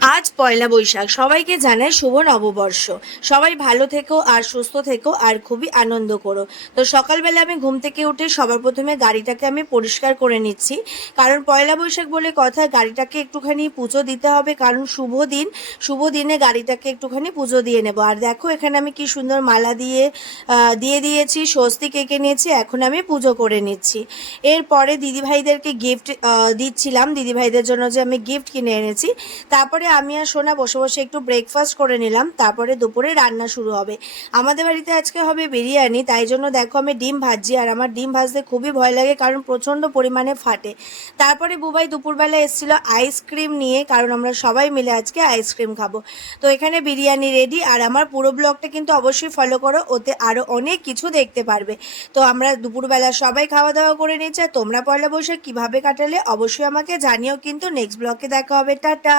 আজ পয়লা বৈশাখ, সবাইকে জানাই শুভ নববর্ষ। সবাই ভালো থেকো আর সুস্থ থেকো আর খুবই আনন্দ করো। তো সকালবেলা আমি ঘুম থেকে উঠে সবার প্রথমে গাড়িটাকে আমি পরিষ্কার করে নিচ্ছি, কারণ পয়লা বৈশাখ বলে কথা, গাড়িটাকে একটুখানি পুজো দিতে হবে, কারণ শুভ দিন। শুভ দিনে গাড়িটাকে একটুখানি পুজো দিয়ে নেবো। আর দেখো এখানে আমি কি সুন্দর মালা দিয়ে দিয়েছি, স্বস্তিক এঁকে নিয়েছি, এখন আমি পুজো করে নিচ্ছি। এরপরে দিদিভাইদেরকে গিফট দিচ্ছিলাম, দিদিভাইদের জন্য যে আমি গিফট কিনে এনেছি। তারপরে আমি আর সোনা বসে বসে একটু ব্রেকফাস্ট করে নিলাম, তারপরে দুপুরে রান্না শুরু হবে। আমাদের বাড়িতে আজকে হবে বিরিয়ানি, তাই জন্য দেখো আমি ডিম ভাজছি। আর আমার ডিম ভাজতে খুবই ভয় লাগে, কারণ প্রচণ্ড পরিমাণে ফাটে। তারপরে বুবাই দুপুরবেলা এসেছিলো আইসক্রিম নিয়ে, কারণ আমরা সবাই মিলে আজকে আইসক্রিম খাবো। তো এখানে বিরিয়ানি রেডি। আর আমার পুরো ব্লগটা কিন্তু অবশ্যই ফলো করো, ওতে আরও অনেক কিছু দেখতে পারবে। তো আমরা দুপুরবেলা সবাই খাওয়া দাওয়া করে নিচ্ছি। আর তোমরা পয়লা বৈশাখ কীভাবে কাটালে অবশ্যই আমাকে জানিও, কিন্তু নেক্সট ব্লগে দেখা হবে। টাটা।